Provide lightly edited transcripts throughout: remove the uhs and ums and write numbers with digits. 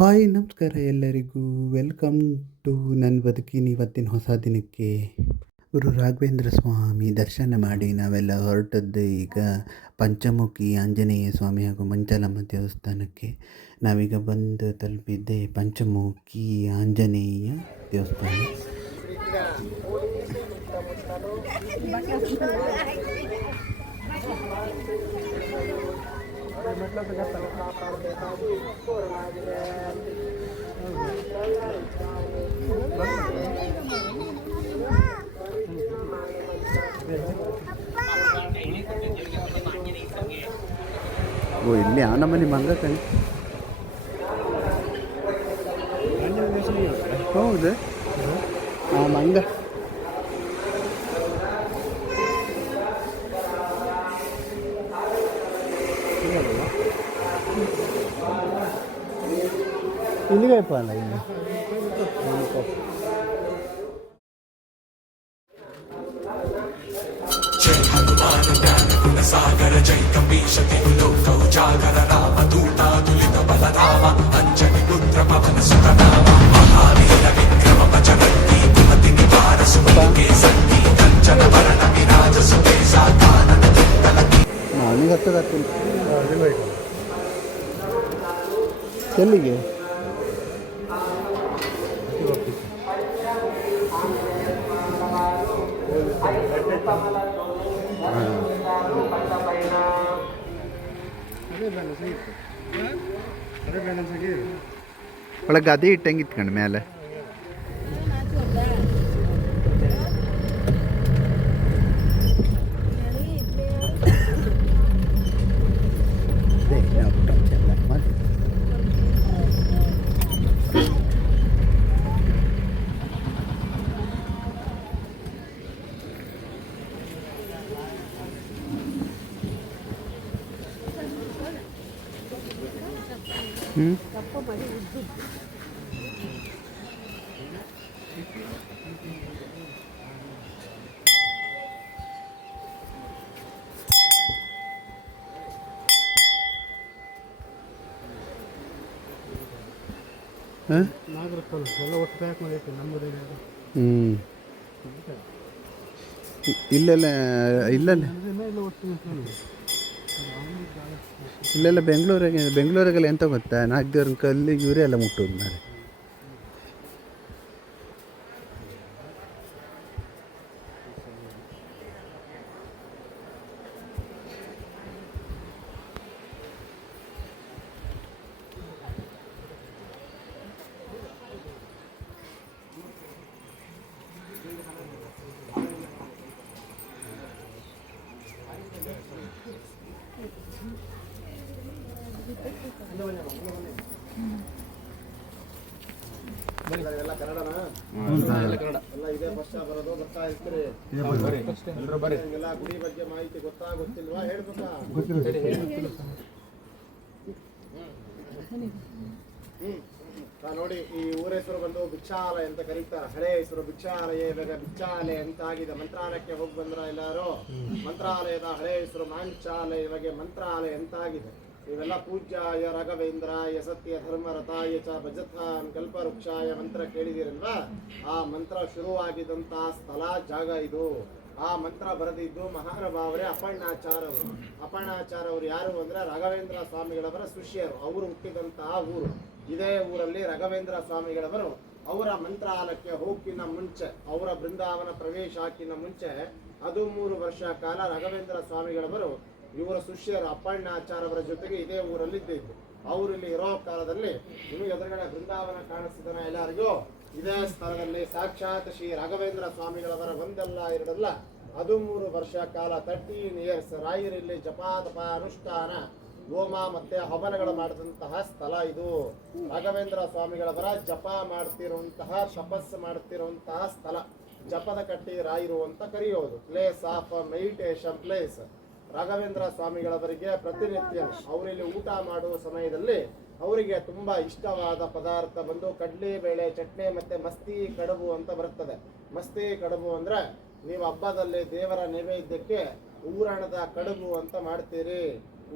Hi ನಮಸ್ಕಾರ ಎಲ್ಲರಿಗೂ. Welcome to ನನ್ನ ಬದುಕಿನ ಇವತ್ತಿನ ಹೊಸ ದಿನಕ್ಕೆ. ಗುರು ರಾಘವೇಂದ್ರ ಸ್ವಾಮಿ ದರ್ಶನ ಮಾಡಿ ನಾವೆಲ್ಲ ಹೊರಟದ್ದು ಈಗ ಪಂಚಮುಖಿ ಆಂಜನೇಯ ಸ್ವಾಮಿ ಹಾಗೂ ಮಂಚಲಮ್ಮ ದೇವಸ್ಥಾನಕ್ಕೆ. ನಾವೀಗ ಬಂದು ತಲುಪಿದ್ದೆ ಪಂಚಮುಖಿ ಆಂಜನೇಯ ದೇವಸ್ಥಾನ. ಓ, ಇಲ್ಲಿ ಆ ನಮ್ಮನೆ ಮಂಗ ಕಣಿ. ಹೌದು, ಆ ಮಂಗ ಇಲ್ಲಿಗೆ ಅಲ್ಲ ಇಲ್ಲಿ ಸಾಗರ ಜೈ ಕಪೀಶ ತಿರುಲೋಕ ಉಜಾಗರ ರಾಮ ದೂತಾದುಲಿತ ಬಲರಾಮ ಅಂಜನಿ ಪುತ್ರ ಪವನ ಸುಖನಾಮ ಮಹಾವೀರ ವಿಕ್ರಮ ಬಜರಂಗಿ ಕುಮತಿ ನಿವಾರ ಸುಮಲಿಗೆ ಸಂಧಿ ಕಂಚನ ವರ್ಣ ವಿರಾಜ ಸುಬೇಸ ಕಾನನ ಕಿತ್ತಲಕಿ. ನನಗೆ ಹತ್ತದ ಎಲ್ಲಿಗೆ ಒಳಗೆ ಅದೇ ಇಟ್ಟಂಗೆ ಇತ್ಕಂಡು ಮೇಲೆ ಇಲ್ಲೆಲ್ಲ ಇಲ್ಲೆಲ್ಲ ಇಲ್ಲೆಲ್ಲ ಬೆಂಗಳೂರಿಗೆಲ್ಲ ಎಂತ ಗೊತ್ತಾ, ನಾಲ್ಕು ಕಲ್ಲಿ ಇವರೇ ಎಲ್ಲ ಮುಟ್ಟೋದು ಮಾರೆ. ಎಲ್ಲ ಕನ್ನಡನಾ? ಎಲ್ಲ ಇದೇ ಫಸ್ಟ್ ಬರೋದು, ಬರ್ತಾ ಇರ್ತೀರಿ. ಎಲ್ಲ ಗುಡಿ ಬಗ್ಗೆ ಮಾಹಿತಿ ಗೊತ್ತಾ ಗೊತ್ತಿಲ್ವಾ ಹೇಳ್ಬೇಕಾ? ನೋಡಿ, ಈ ಊರ ಹೆಸರು ಬಂದು ಭಿಕ್ಷಾಲಯ ಅಂತ ಕರೀತಾರೆ. ಹಳೆ ಹೆಸರು ಭಿಕ್ಷಾಲಯ, ಇವಾಗ ಭಿಕ್ಷಾಲಯ ಅಂತ ಆಗಿದೆ. ಮಂತ್ರಾಲಯಕ್ಕೆ ಹೋಗಿ ಬಂದ್ರ ಎಲ್ಲಾರು? ಮಂತ್ರಾಲಯದ ಹಳೆ ಹೆಸರು ಮಾಂಚಾಲಯ, ಇವಾಗ ಮಂತ್ರಾಲಯ ಅಂತ ಆಗಿದೆ. ಇವೆಲ್ಲ ಪೂಜ್ಯಾಯ ರಾಘವೇಂದ್ರಾಯ ಸತ್ಯ ಧರ್ಮರತಾಯ ಚ ಭಜತಾನ್ ಕಲ್ಪವೃಕ್ಷಾಯ ಮಂತ್ರ ಕೇಳಿದಿರಲ್ವಾ? ಆ ಮಂತ್ರ ಶುರುವಾಗಿದ್ದಂತಹ ಸ್ಥಳ ಜಾಗ ಇದು. ಆ ಮಂತ್ರ ಬರೆದಿದ್ದು ಮಹಾನುಭಾವರೇ ಅಪ್ಪಣ್ಣಾಚಾರ ಅವರು. ಅಪ್ಪಣ್ಣಾಚಾರ ಅವರು ಯಾರು ಅಂದ್ರೆ ರಾಘವೇಂದ್ರ ಸ್ವಾಮಿಗಳವರ ಶಿಷ್ಯರು. ಅವರು ಹುಟ್ಟಿದಂತಹ ಊರು ಇದೇ ಊರಲ್ಲಿ. ರಾಘವೇಂದ್ರ ಸ್ವಾಮಿಗಳವರು ಅವರ ಮಂತ್ರಾಲಯಕ್ಕೆ ಹೋಗಿನ ಮುಂಚೆ, ಅವರ ಬೃಂದಾವನ ಪ್ರವೇಶ ಹಾಕಿನ ಮುಂಚೆ 13 ವರ್ಷ ಕಾಲ ರಾಘವೇಂದ್ರ ಸ್ವಾಮಿಗಳವರು ಇವರ ಶಿಷ್ಯರು ಅಪ್ಪಣ್ಣಾಚಾರ್ಯವರ ಜೊತೆಗೆ ಇದೇ ಊರಲ್ಲಿ ಇದ್ದಿದ್ದು. ಅವರು ಇಲ್ಲಿ ಇರೋ ಕಾಲದಲ್ಲಿ ನಿಮಗೆ ಎದುರುಗಡೆ ಬೃಂದಾವನ ಕಾಣಿಸ್ತಿದ್ದಾನೆ ಎಲ್ಲರಿಗೂ? ಇದೇ ಸ್ಥಳದಲ್ಲಿ ಸಾಕ್ಷಾತ್ ಶ್ರೀ ರಾಘವೇಂದ್ರ ಸ್ವಾಮಿಗಳವರ ಒಂದಲ್ಲ ಎರಡಲ್ಲ 13 ವರ್ಷ ಕಾಲ 13 ಇಯರ್ಸ್ ರಾಯರಲ್ಲಿ ಜಪಾತಪ ಅನುಷ್ಠಾನ ಹೋಮ ಮತ್ತೆ ಹವನಗಳು ಮಾಡಿದಂತಹ ಸ್ಥಳ ಇದು. ರಾಘವೇಂದ್ರ ಸ್ವಾಮಿಗಳವರ ಜಪ ಮಾಡ್ತಿರುವಂತಹ, ತಪಸ್ಸು ಮಾಡ್ತಿರುವಂತಹ ಸ್ಥಳ. ಜಪದ ಕಟ್ಟಿ ರಾಯರು ಅಂತ ಕರೆಯೋದು. Place of meditation place. Raghavendra ಸ್ವಾಮಿಗಳವರಿಗೆ ಪ್ರತಿನಿತ್ಯ ಅವರಲ್ಲಿ ಊಟ ಮಾಡುವ ಸಮಯದಲ್ಲಿ ಅವರಿಗೆ ತುಂಬಾ ಇಷ್ಟವಾದ ಪದಾರ್ಥ ಬಂದು ಕಡ್ಲೆಬೇಳೆ ಚಟ್ನಿ ಮತ್ತೆ ಮಸ್ತಿ ಕಡುಬು ಅಂತ ಬರುತ್ತದೆ. ಮಸ್ತಿ ಕಡುಬು ಅಂದ್ರೆ ನೀವು ಹಬ್ಬದಲ್ಲಿ ದೇವರ ನೈವೇದ್ಯಕ್ಕೆ ಊರಣದ ಕಡುಬು ಅಂತ ಮಾಡ್ತೀರಿ.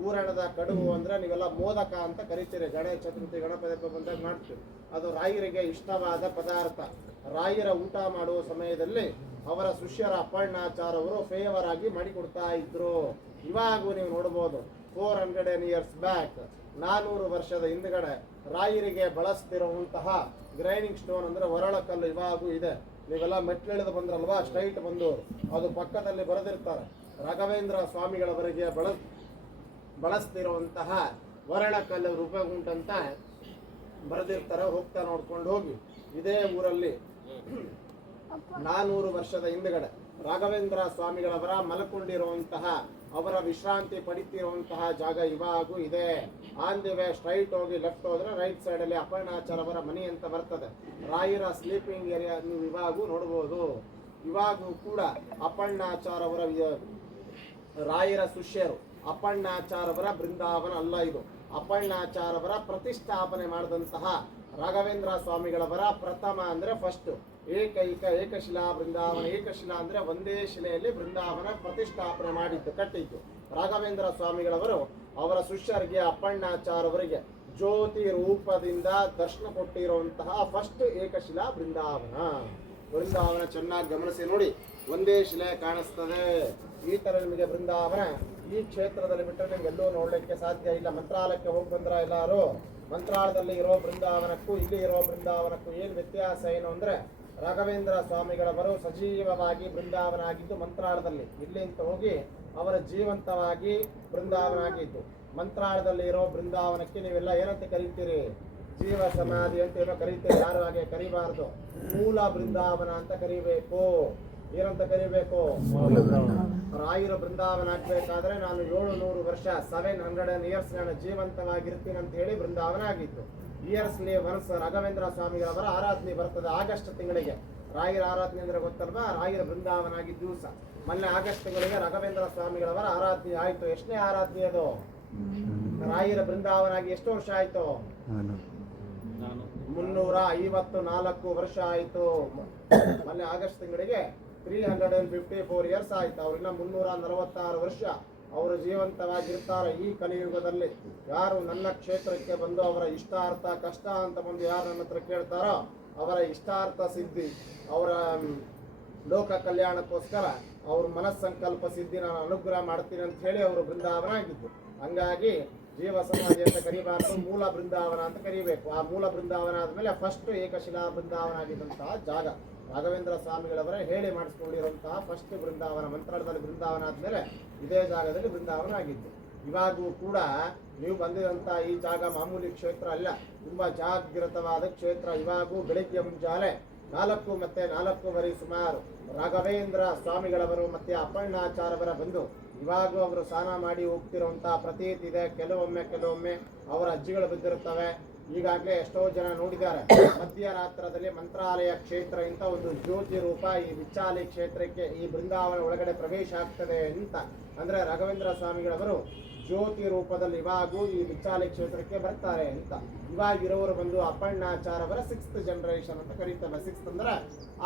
ಊರಣದ ಕಡುಬು ಅಂದ್ರೆ ನೀವೆಲ್ಲ ಮೋದಕ ಅಂತ ಕರಿತೀರಿ. ಗಣೇಶ ಚತುರ್ಥಿ ಗಣಪತಿ ಹಬ್ಬ ಬಂದಾಗ ಮಾಡ್ತೀವಿ. ಅದು ರಾಯರಿಗೆ ಇಷ್ಟವಾದ ಪದಾರ್ಥ. ರಾಯರ ಊಟ ಮಾಡುವ ಸಮಯದಲ್ಲಿ ಅವರ ಶಿಷ್ಯರ ಅಪ್ಪಣ್ಣಾಚಾರ್ ಅವರು ಫೇವರ್ ಆಗಿ ಮಾಡಿಕೊಡ್ತಾ ಇದ್ರು. ಇವಾಗೂ ನೀವು ನೋಡ್ಬೋದು 400 years ಬ್ಯಾಕ್, 400 ವರ್ಷದ ಹಿಂದ್ಗಡೆ ರಾಯರಿಗೆ ಬಳಸ್ತಿರುವಂತಹ ಗ್ರೈನಿಂಗ್ ಸ್ಟೋನ್ ಅಂದ್ರೆ ಒರಳಕಲ್ಲು ಇವಾಗೂ ಇದೆ. ನೀವೆಲ್ಲ ಮೆಟ್ಲಿಳಿದು ಬಂದ್ರಲ್ವಾ, ಸ್ಟ್ರೈಟ್ ಬಂದು ಅದು ಪಕ್ಕದಲ್ಲಿ ಬರೆದಿರ್ತಾರೆ, ರಾಘವೇಂದ್ರ ಸ್ವಾಮಿಗಳವರಿಗೆ ಬಳಸ್ತಿರುವಂತಹ ಒರಳಕಲ್ಲು ರೂಪಗುಂಟಂತ ಬರೆದಿರ್ತಾರೆ. ಹೋಗ್ತಾ ನೋಡ್ಕೊಂಡು ಹೋಗಿ. ಇದೇ ಊರಲ್ಲಿ 400 ವರ್ಷದ ಹಿಂದ್ಗಡೆ ರಾಘವೇಂದ್ರ ಸ್ವಾಮಿಗಳವರ ಮಲ್ಕೊಂಡಿರುವಂತಹ, ಅವರ ವಿಶ್ರಾಂತಿ ಪಡಿತಿರುವಂತಹ ಜಾಗ ಇವಾಗೂ ಇದೆ. ಆನ್ ದಿ ವೇ ಸ್ಟ್ರೈಟ್ ಹೋಗಿ ಲೆಫ್ಟ್ ಹೋದ್ರೆ ರೈಟ್ ಸೈಡ್ ಅಲ್ಲಿ ಅಪ್ಪಣ್ಣಾಚಾರ್ ಅವರ ಮನೆ ಅಂತ ಬರ್ತದೆ. ರಾಯರ ಸ್ಲೀಪಿಂಗ್ ಏರಿಯಾ ನೀವು ಇವಾಗೂ ನೋಡ್ಬೋದು. ಇವಾಗೂ ಕೂಡ ಅಪ್ಪಣ್ಣಾಚಾರ್ ಅವರ ರಾಯರ ಶಿಷ್ಯರು ಅಪ್ಪಣ್ಣಾಚಾರ್ ಅವರ ಬೃಂದಾವನ ಅಲ್ಲ ಇದು. ಅಪ್ಪಣ್ಣಾಚಾರ್ ಅವರ ಪ್ರತಿಷ್ಠಾಪನೆ ಮಾಡಿದಂತಹ ರಾಘವೇಂದ್ರ ಸ್ವಾಮಿಗಳವರ ಪ್ರಥಮ ಅಂದ್ರೆ ಫಸ್ಟ್ ಏಕಶಿಲಾ ಬೃಂದಾವನ. ಏಕಶಿಲಾ ಅಂದ್ರೆ ಒಂದೇ ಶಿಲೆಯಲ್ಲಿ ಬೃಂದಾವನ ಪ್ರತಿಷ್ಠಾಪನೆ ಮಾಡಿದ್ದು, ಕಟ್ಟಿದ್ದು ರಾಘವೇಂದ್ರ ಸ್ವಾಮಿಗಳವರು ಅವರ ಶಿಷ್ಯರಿಗೆ ಅಪ್ಪಣ್ಣಾಚಾರ್ ಅವರಿಗೆ ಜ್ಯೋತಿ ರೂಪದಿಂದ ದರ್ಶನ ಕೊಟ್ಟಿರುವಂತಹ ಫಸ್ಟ್ ಏಕಶಿಲಾ ಬೃಂದಾವನ. ಬೃಂದಾವನ ಚೆನ್ನಾಗಿ ಗಮನಿಸಿ ನೋಡಿ, ಒಂದೇ ಶಿಲೆ ಕಾಣಿಸ್ತದೆ. ಈ ತರ ನಿಮಗೆ ಬೃಂದಾವನ ಈ ಕ್ಷೇತ್ರದಲ್ಲಿ ಬಿಟ್ಟರೆ ನಿಮ್ಗೆ ಎಲ್ಲೂ ನೋಡ್ಲಿಕ್ಕೆ ಸಾಧ್ಯ ಇಲ್ಲ. ಮಂತ್ರಾಲಯಕ್ಕೆ ಹೋಗಿ ಬಂದ್ರ ಎಲ್ಲಾರು, ಮಂತ್ರಾಲಯದಲ್ಲಿ ಇರೋ ಬೃಂದಾವನಕ್ಕೂ ಇಲ್ಲಿ ಇರೋ ಬೃಂದಾವನಕ್ಕೂ ಏನು ವ್ಯತ್ಯಾಸ ಏನು ಅಂದ್ರೆ, ರಾಘವೇಂದ್ರ ಸ್ವಾಮಿಗಳವರು ಸಜೀವವಾಗಿ ಬೃಂದಾವನ ಆಗಿದ್ದು ಮಂತ್ರಾಲಯದಲ್ಲಿ, ಇಲ್ಲಿಂದ ಹೋಗಿ ಅವರ ಜೀವಂತವಾಗಿ ಬೃಂದಾವನ ಆಗಿದ್ದು. ಮಂತ್ರಾಲಯದಲ್ಲಿ ಇರೋ ಬೃಂದಾವನಕ್ಕೆ ನೀವೆಲ್ಲ ಏನಂತ ಕರೀತೀರಿ? ಜೀವ ಸಮಾಧಿ ಅಂತ ಏನೋ ಕರೀತೀರಿ. ಯಾರು ಹಾಗೆ ಕರಿಬಾರ್ದು, ಮೂಲ ಬೃಂದಾವನ ಅಂತ ಕರಿಬೇಕು. ಏನಂತ ಕರಿಬೇಕು? ರಾಯರ ಬೃಂದಾವನ ಆಗ್ಬೇಕಾದ್ರೆ ನಾನು 700 ವರ್ಷ 700 years ನಾನು ಜೀವಂತವಾಗಿರ್ತೀನಿ ಅಂತ ಹೇಳಿ ಬೃಂದಾವನ ಆಗಿತ್ತು. ಇಯರ್ಸ್ಲಿ ಒನ್ಸ್ ರಾಘವೇಂದ್ರ ಸ್ವಾಮಿಗಳವರ ಆರಾಧನೆ ಬರ್ತದೆ ಆಗಸ್ಟ್ ತಿಂಗಳಿಗೆ. ರಾಯರ ಆರಾಧನೆ ಅಂದ್ರೆ ಗೊತ್ತಲ್ವಾ? ರಾಯರ ಬೃಂದಾವನ ಆಗಿದ್ದ ದಿವಸ ಮೊನ್ನೆ ಆಗಸ್ಟ್ ತಿಂಗಳಿಗೆ ರಾಘವೇಂದ್ರ ಸ್ವಾಮಿಗಳವರ ಆರಾಧನೆ ಆಯ್ತು. ಎಷ್ಟನೇ ಆರಾಧನೆ ಅದು? ರಾಯರ ಬೃಂದಾವನ ಆಗಿ ಎಷ್ಟು ವರ್ಷ ಆಯ್ತು? 354 ವರ್ಷ ಆಯ್ತು. ಮೊನ್ನೆ ಆಗಸ್ಟ್ ತಿಂಗಳಿಗೆ 354 years ಆಯ್ತು. ಅವ್ರನ್ನ 346 ವರ್ಷ ಅವರು ಜೀವಂತವಾಗಿರ್ತಾರೆ ಈ ಕಲಿಯುಗದಲ್ಲಿ. ಯಾರು ನನ್ನ ಕ್ಷೇತ್ರಕ್ಕೆ ಬಂದು ಅವರ ಇಷ್ಟಾರ್ಥ ಕಷ್ಟ ಅಂತ ಬಂದು ಯಾರು ನನ್ನ ಹತ್ರ ಕೇಳ್ತಾರೋ ಅವರ ಇಷ್ಟಾರ್ಥ ಸಿದ್ಧಿ, ಅವರ ಲೋಕ ಕಲ್ಯಾಣಕ್ಕೋಸ್ಕರ ಅವ್ರ ಮನಸ್ಸಂಕಲ್ಪ ಸಿದ್ಧಿ ನಾನು ಅನುಗ್ರಹ ಮಾಡ್ತೀನಿ ಅಂತ ಹೇಳಿ ಅವರು ಬೃಂದಾವನ ಆಗಿದ್ದು. ಹಂಗಾಗಿ ಜೀವ ಸಮಾಧಿ ಅಂತ ಕರಿಬಾರ್ದು, ಮೂಲ ಬೃಂದಾವನ ಅಂತ ಕರಿಬೇಕು. ಆ ಮೂಲ ಬೃಂದಾವನ ಆದ್ಮೇಲೆ ಫಸ್ಟ್ ಏಕಶಿಲಾ ಬೃಂದಾವನ ಆಗಿದ್ದಂತಹ ಜಾಗ ರಾಘವೇಂದ್ರ ಸ್ವಾಮಿಗಳವರೇ ಹೇಳಿ ಮಾಡಿಸ್ಕೊಂಡಿರುವಂತಹ ಫಸ್ಟ್ ಬೃಂದಾವನ. ಮಂತ್ರಾಲಯದಲ್ಲಿ ಬೃಂದಾವನ ಆದ್ಮೇಲೆ ಇದೇ ಜಾಗದಲ್ಲಿ ಬೃಂದಾವನ ಆಗಿದ್ದು. ಇವಾಗೂ ಕೂಡ ನೀವು ಬಂದಿದಂತಹ ಈ ಜಾಗ ಮಾಮೂಲಿ ಕ್ಷೇತ್ರ ಅಲ್ಲ, ತುಂಬಾ ಜಾಗೃತವಾದ ಕ್ಷೇತ್ರ. ಇವಾಗೂ ಬೆಳಿಗ್ಗೆ ಮುಂಜಾನೆ 4 ಮತ್ತೆ 4:15 ಸುಮಾರು ರಾಘವೇಂದ್ರ ಸ್ವಾಮಿಗಳವರು ಮತ್ತೆ ಅಪ್ಪಣ್ಣಾಚಾರ್ಯವರ ಬಂದು ಇವಾಗೂ ಅವರು ಸ್ನಾನ ಮಾಡಿ ಹೋಗ್ತಿರುವಂತಹ ಪ್ರತೀತಿ ಇದೆ. ಕೆಲವೊಮ್ಮೆ ಅವರ ಅಜ್ಜಿಗಳು ಬಿದ್ದಿರುತ್ತವೆ. ಈಗಾಗಲೇ ಎಷ್ಟೋ ಜನ ನೋಡಿದ್ದಾರೆ. ಮಧ್ಯರಾತ್ರದಲ್ಲಿ ಮಂತ್ರಾಲಯ ಕ್ಷೇತ್ರ ಇಂತ ಒಂದು ಜ್ಯೋತಿ ರೂಪ ಈ ವಿಚ್ಚಾಲಿ ಕ್ಷೇತ್ರಕ್ಕೆ, ಈ ಬೃಂದಾವನ ಒಳಗಡೆ ಪ್ರವೇಶ ಆಗ್ತದೆ ಅಂತ ಅಂದ್ರೆ ರಾಘವೇಂದ್ರ ಸ್ವಾಮಿಗಳವರು ಜ್ಯೋತಿ ರೂಪದಲ್ಲಿ ಇವಾಗೂ ಈ ವಿಚ್ಚಾಲಿ ಕ್ಷೇತ್ರಕ್ಕೆ ಬರ್ತಾರೆ ಅಂತ. ಇವಾಗಿರೋರು ಬಂದು ಅಪ್ಪಣ್ಣಾಚಾರ್ಯವರ 6th generation ಅಂತ ಕರೀತಾರೆ. 6th ಅಂದ್ರೆ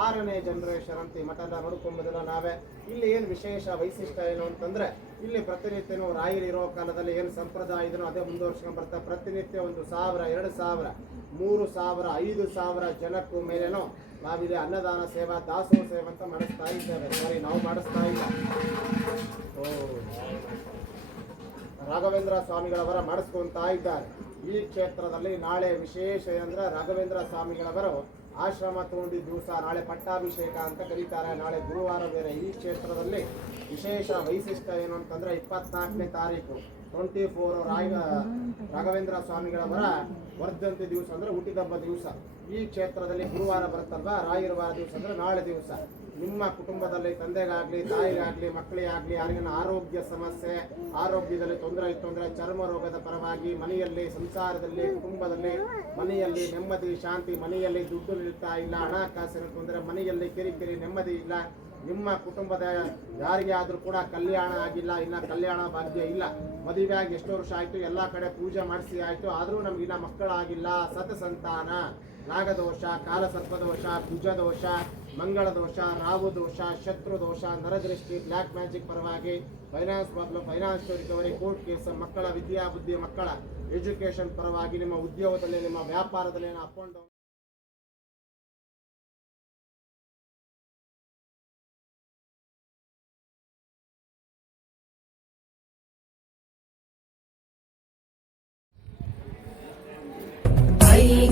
6ನೇ ಜನರೇಷನ್ ಅಂತ. ಈ ಮಠದ ನೋಡ್ಕೊಂಬುದಿಲ್ಲ ನಾವೇ. ಇಲ್ಲಿ ಏನು ವಿಶೇಷ ವೈಶಿಷ್ಟ್ಯ ಏನು ಅಂತಂದ್ರೆ, ಇಲ್ಲಿ ಪ್ರತಿನಿತ್ಯನೂ ರಾಯರಿರೋ ಕಾಲದಲ್ಲಿ ಏನು ಸಂಪ್ರದಾಯ ಇದನ್ನು ಅದೇ ಮುಂದುವರ್ಸ್ಕೊಂಡು ಬರ್ತಾರೆ. ಪ್ರತಿನಿತ್ಯ 1,000, 2,000, 3,000, 5,000 ಜನಕ್ಕೂ ಮೇಲೇನೋ ನಾವಿಲ್ಲಿ ಅನ್ನದಾನ ಸೇವಾ, ದಾಸೋಹ ಸೇವೆ ಅಂತ ಮಾಡಿಸ್ತಾ ಇದ್ದೇವೆ. ಸಾರಿ, ನಾವು ಮಾಡಿಸ್ತಾ ಇಲ್ಲ, ರಾಘವೇಂದ್ರ ಸ್ವಾಮಿಗಳವರ ಮಾಡಿಸ್ಕೊಂತಾ ಇದ್ದಾರೆ. ಈ ಕ್ಷೇತ್ರದಲ್ಲಿ ನಾಳೆ ವಿಶೇಷ ಅಂದ್ರೆ ರಾಘವೇಂದ್ರ ಸ್ವಾಮಿಗಳವರು ಆಶ್ರಮ ತಗೊಂಡಿದ್ದ ದಿವಸ ನಾಳೆ ಪಟ್ಟಾಭಿಷೇಕ ಅಂತ ಕರೀತಾರೆ. ನಾಳೆ ಗುರುವಾರ ಬೇರೆ. ಈ ಕ್ಷೇತ್ರದಲ್ಲಿ ವಿಶೇಷ ವೈಶಿಷ್ಟ್ಯ ಏನು ಅಂತಂದ್ರೆ 24ನೇ ತಾರೀಕು 24 ರಾಘವೇಂದ್ರ ಸ್ವಾಮಿಗಳವರ ವರ್ಧಂತಿ ದಿವಸ ಅಂದ್ರೆ ಹುಟ್ಟಿದಬ್ಬ ದಿವಸ. ಈ ಕ್ಷೇತ್ರದಲ್ಲಿ ಗುರುವಾರ ಬರುತ್ತಲ್ವಾ, ರಾಯರವಾರ ದಿವಸ ಅಂದ್ರೆ ನಾಳೆ ದಿವಸ ನಿಮ್ಮ ಕುಟುಂಬದಲ್ಲಿ ತಂದೆಗಾಗ್ಲಿ, ತಾಯಿಗಾಗ್ಲಿ, ಮಕ್ಕಳಿಗಾಗ್ಲಿ ಯಾರಿಗಿನ ಆರೋಗ್ಯ ಸಮಸ್ಯೆ, ಆರೋಗ್ಯದಲ್ಲಿ ತೊಂದರೆ ಇತ್ತು ಅಂದ್ರೆ ಚರ್ಮ ರೋಗದ ಪರವಾಗಿ ಮನೆಯಲ್ಲಿ, ಸಂಸಾರದಲ್ಲಿ, ಕುಟುಂಬದಲ್ಲಿ, ಮನೆಯಲ್ಲಿ ನೆಮ್ಮದಿ ಶಾಂತಿ, ಮನೆಯಲ್ಲಿ ದುಡ್ಡು ನಿಲ್ತಾ ಇಲ್ಲ, ಹಣಕಾಸಿನ ತೊಂದರೆ, ಮನೆಯಲ್ಲಿ ಕಿರಿಕಿರಿ, ನೆಮ್ಮದಿ ಇಲ್ಲ, ನಿಮ್ಮ ಕುಟುಂಬದ ಯಾರಿಗೆ ಆದ್ರೂ ಕೂಡ ಕಲ್ಯಾಣ ಆಗಿಲ್ಲ, ಇನ್ನ ಕಲ್ಯಾಣ ಭಾಗ್ಯ ಇಲ್ಲ, ಮದುವೆ ಆಗಿ ಎಷ್ಟೋ ವರ್ಷ ಆಯ್ತು, ಎಲ್ಲಾ ಕಡೆ ಪೂಜೆ ಮಾಡಿಸಿ ಆಯ್ತು, ಆದ್ರೂ ನಮ್ಗಿನ್ನ ಮಕ್ಕಳಾಗಿಲ್ಲ, ಸತ ಸಂತಾನ ನಾಗದೋಷ, ಕಾಲಸರ್ಪದೋಷ, ಕುಜದೋಷ, ಮಂಗಳ ದೋಷ, ರಾಹು ದೋಷ, ಶತ್ರು ದೋಷ, ನರದೃಷ್ಟಿ, ಬ್ಲ್ಯಾಕ್ ಮ್ಯಾಜಿಕ್ ಪರವಾಗಿ finance problem, finance recovery, court case, ಮಕ್ಕಳ ವಿದ್ಯಾ ಬುದ್ಧಿ, ಮಕ್ಕಳ ಎಜುಕೇಶನ್ ಪರವಾಗಿ, ನಿಮ್ಮ ಉದ್ಯೋಗದಲ್ಲಿ, ನಿಮ್ಮ ವ್ಯಾಪಾರದಲ್ಲಿ ಅಪ್ ಅಂಡ್ ಡೌನ್.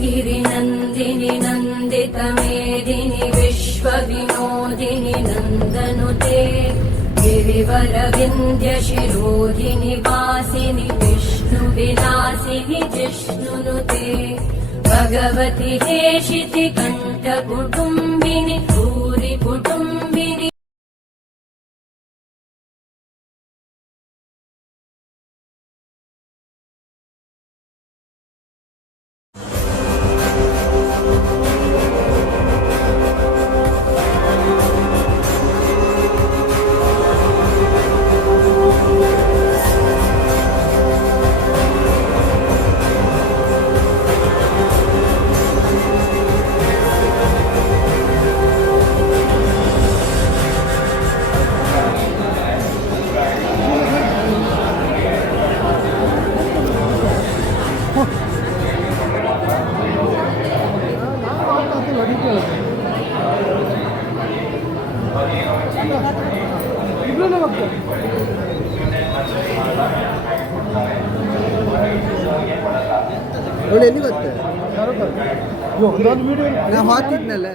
गिरिनन्दिनि नन्दितमेदिनि विश्वविनोदिनि नन्दनुते गिरिवरविन्द्यशिरोधिनि वासिनि विष्णुविलासिनि जिष्णुनुते भगवति हेशिति कण्ठकुटुम्बिनि भूरि कुटुम्बिनि ನೋಡಿ ಎಲ್ಲಿ ಗೊತ್ತ ನಾ ಹಾಕಿದ್ನಲ್ಲ